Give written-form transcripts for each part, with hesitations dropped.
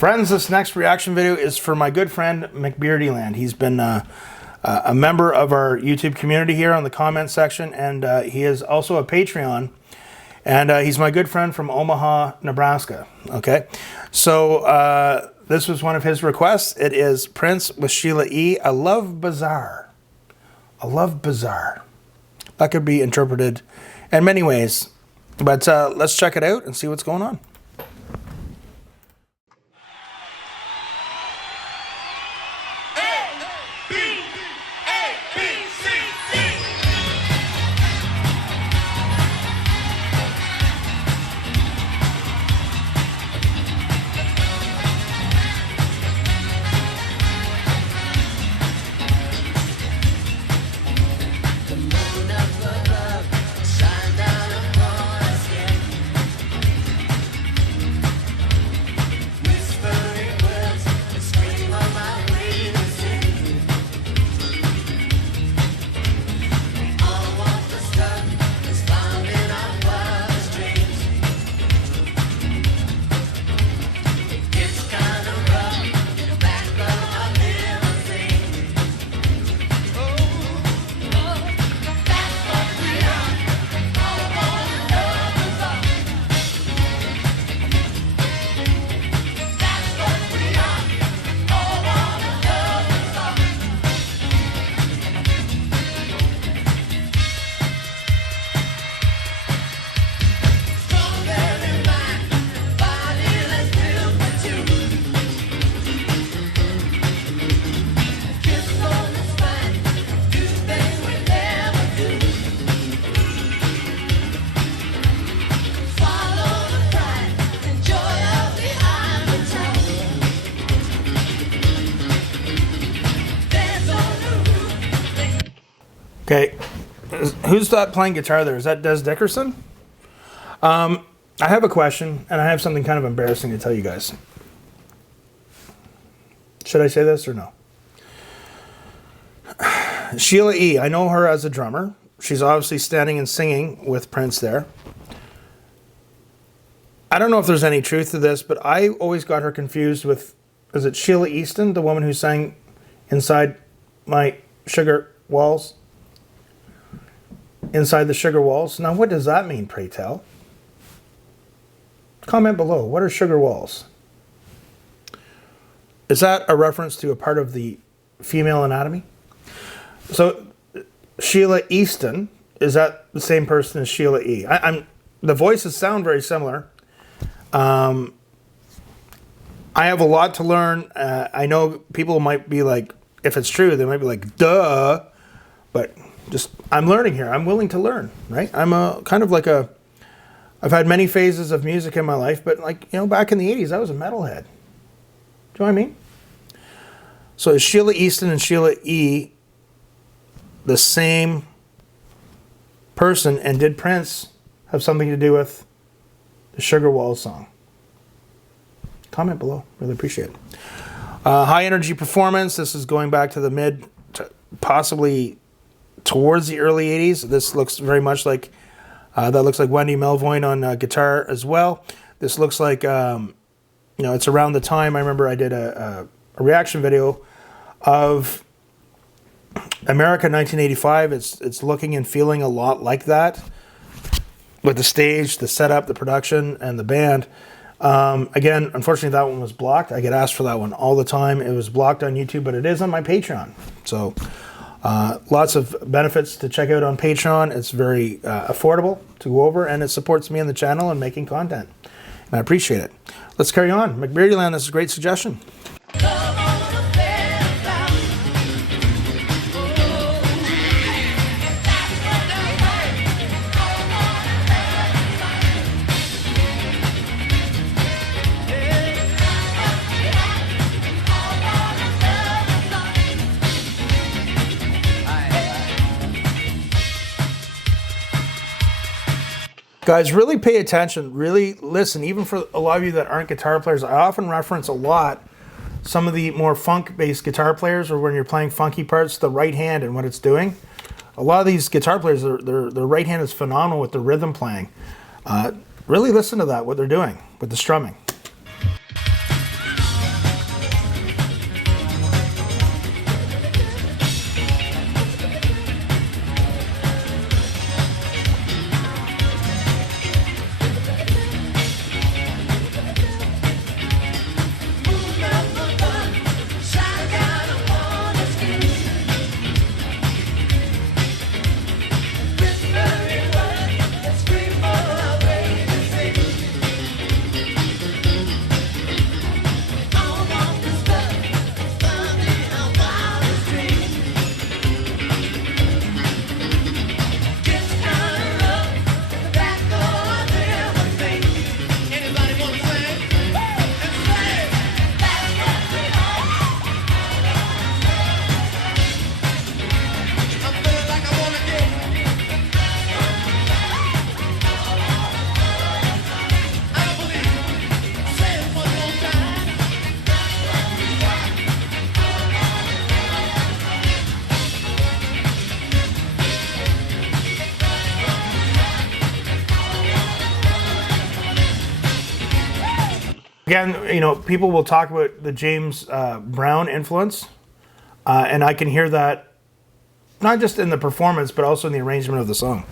Friends, this next reaction video is for my good friend McBeardyland. He's been a member of our YouTube community here on the comment section, and he is also a Patreon. And he's my good friend from Omaha, Nebraska. Okay, so this was one of his requests. It is Prince with Sheila E. I Love Bizarre. I Love Bizarre. That could be interpreted in many ways. But let's check it out and see what's going on. Okay, who's that playing guitar there? Is that Des Dickerson? I have a question, and I have something kind of embarrassing to tell you guys. Should I say this or no? Sheila E., I know her as a drummer. She's obviously standing and singing with Prince there. I don't know if there's any truth to this, but I always got her confused with, is it Sheila Easton, the woman who sang Inside My Sugar Walls? Inside the Sugar Walls. Now, what does that mean, pray tell? Comment below. What are sugar walls? Is that a reference to a part of the female anatomy? So, Sheila Easton, is that the same person as Sheila E.? The voices sound very similar. I have a lot to learn. I know people might be like, if it's true, they might be like, duh. But I'm learning here. I'm willing to learn, right? I'm I've had many phases of music in my life, but back in the 80s, I was a metalhead. Do you know what I mean? So is Sheila Easton and Sheila E. the same person, and did Prince have something to do with the Sugar Walls song? Comment below. Really appreciate it. High energy performance. This is going back to the possibly towards the early 80s. This looks very much like, that looks like Wendy Melvoin on guitar as well. This looks like, it's around the time, I remember I did a reaction video of America 1985. It's looking and feeling a lot like that, with the stage, the setup, the production, and the band. Again, unfortunately, that one was blocked. I get asked for that one all the time. It was blocked on YouTube, but it is on my Patreon. So lots of benefits to check out on Patreon. It's very affordable to go over, and it supports me on the channel and making content. And I appreciate it. Let's carry on. McBeardyland, this is a great suggestion. Guys, really pay attention, really listen. Even for a lot of you that aren't guitar players, I often reference a lot some of the more funk-based guitar players, or when you're playing funky parts, the right hand and what it's doing. A lot of these guitar players, their right hand is phenomenal with the rhythm playing. Really listen to that, what they're doing with the strumming. Again, people will talk about the James Brown influence, and I can hear that not just in the performance, but also in the arrangement of the song.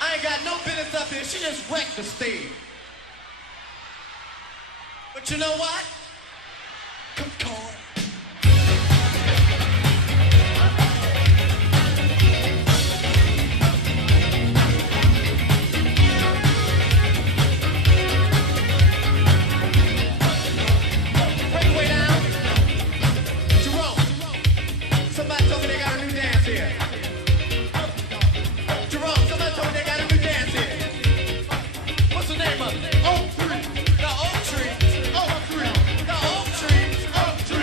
I ain't got no business up here. She just wrecked the stage. But you know what? Come on. Oak tree, the oak tree, oak tree, the oak tree, oak tree.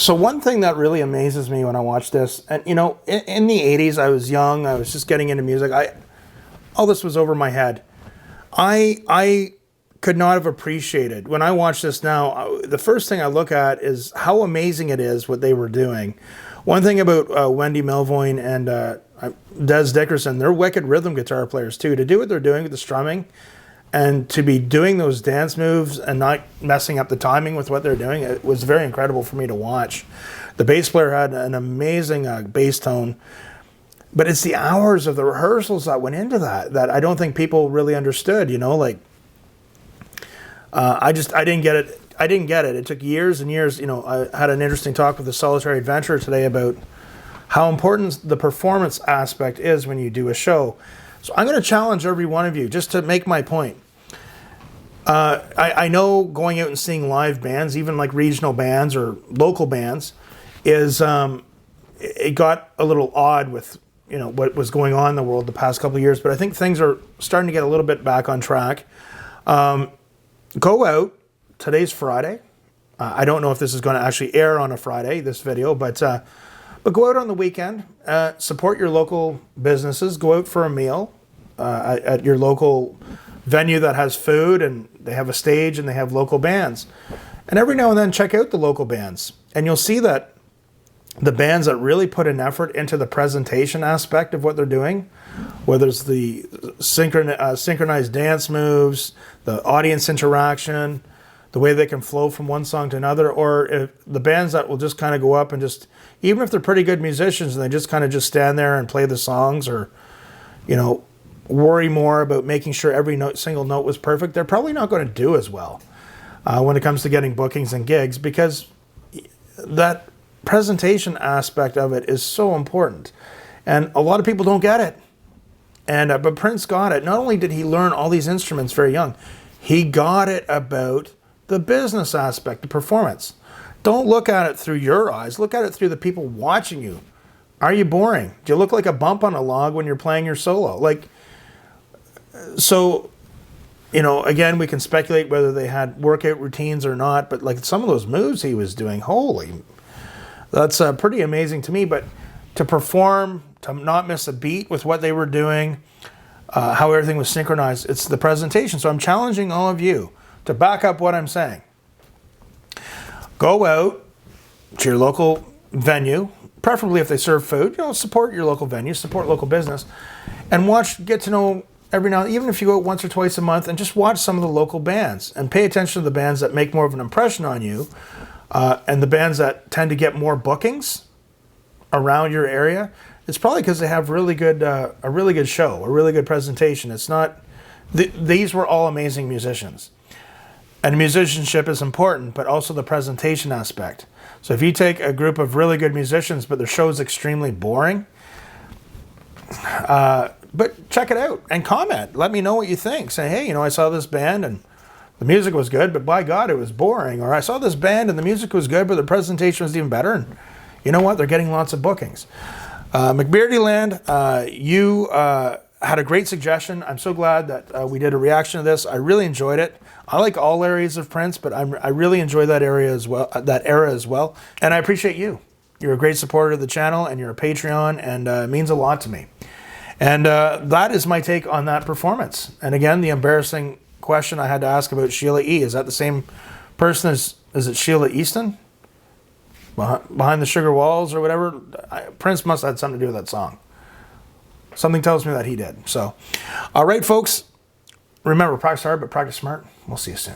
So one thing that really amazes me when I watch this, and you know, in the 80s, I was young, I was just getting into music. All this was over my head. I could not have appreciated, when I watch this now, the first thing I look at is how amazing it is what they were doing. One thing about Wendy Melvoin and Des Dickerson, they're wicked rhythm guitar players too. To do what they're doing with the strumming and to be doing those dance moves and not messing up the timing with what they're doing, it was very incredible for me to watch. The bass player had an amazing bass tone, but it's the hours of the rehearsals that went into that I don't think people really understood, you know, like I didn't get it. I didn't get it. It took years and years. You know, I had an interesting talk with a solitary adventurer today about how important the performance aspect is when you do a show. So I'm going to challenge every one of you just to make my point. I know going out and seeing live bands, even like regional bands or local bands, is it got a little odd with, you know, what was going on in the world the past couple of years. But I think things are starting to get a little bit back on track. Go out. Today's Friday. I don't know if this is going to actually air on a Friday, this video, but go out on the weekend. Support your local businesses. Go out for a meal at your local venue that has food, and they have a stage and they have local bands. And every now and then check out the local bands, and you'll see that the bands that really put an effort into the presentation aspect of what they're doing, whether it's the synchronized dance moves, the audience interaction, the way they can flow from one song to another, or if the bands that will just kind of go up and just, even if they're pretty good musicians and they just kind of just stand there and play the songs, or, you know, worry more about making sure every single note was perfect, they're probably not going to do as well when it comes to getting bookings and gigs, because that presentation aspect of it is so important. And a lot of people don't get it. And but Prince got it. Not only did he learn all these instruments very young, he got it about the business aspect, the performance. Don't look at it through your eyes. Look at it through the people watching you. Are you boring? Do you look like a bump on a log when you're playing your solo? Like, so, you know, again, we can speculate whether they had workout routines or not, but like some of those moves he was doing, holy, that's pretty amazing to me. But to perform, to not miss a beat with what they were doing, how everything was synchronized, it's the presentation. So I'm challenging all of you to back up what I'm saying. Go out to your local venue, preferably if they serve food, you know, support your local venue, support local business, and get to know every now, even if you go out once or twice a month, and just watch some of the local bands and pay attention to the bands that make more of an impression on you, and the bands that tend to get more bookings around your area. It's probably because they have a really good show, a really good presentation. It's not, these were all amazing musicians. And musicianship is important, but also the presentation aspect. So if you take a group of really good musicians, but their show is extremely boring, but check it out and comment. Let me know what you think. Say, hey, you know, I saw this band and the music was good, but by God, it was boring. Or I saw this band and the music was good, but the presentation was even better. And you know what? They're getting lots of bookings. McBeardy Land, you had a great suggestion. I'm so glad that we did a reaction to this. I really enjoyed it. I like all areas of Prince, but I really enjoy that area as well, that era as well. And I appreciate you. You're a great supporter of the channel, and you're a Patreon, and it means a lot to me. And that is my take on that performance. And again, the embarrassing question I had to ask about Sheila E. Is that the same person as, is it Sheila Easton? Behind the Sugar Walls or whatever? Prince must have had something to do with that song. Something tells me that he did. So, all right, folks. Remember, practice hard, but practice smart. We'll see you soon.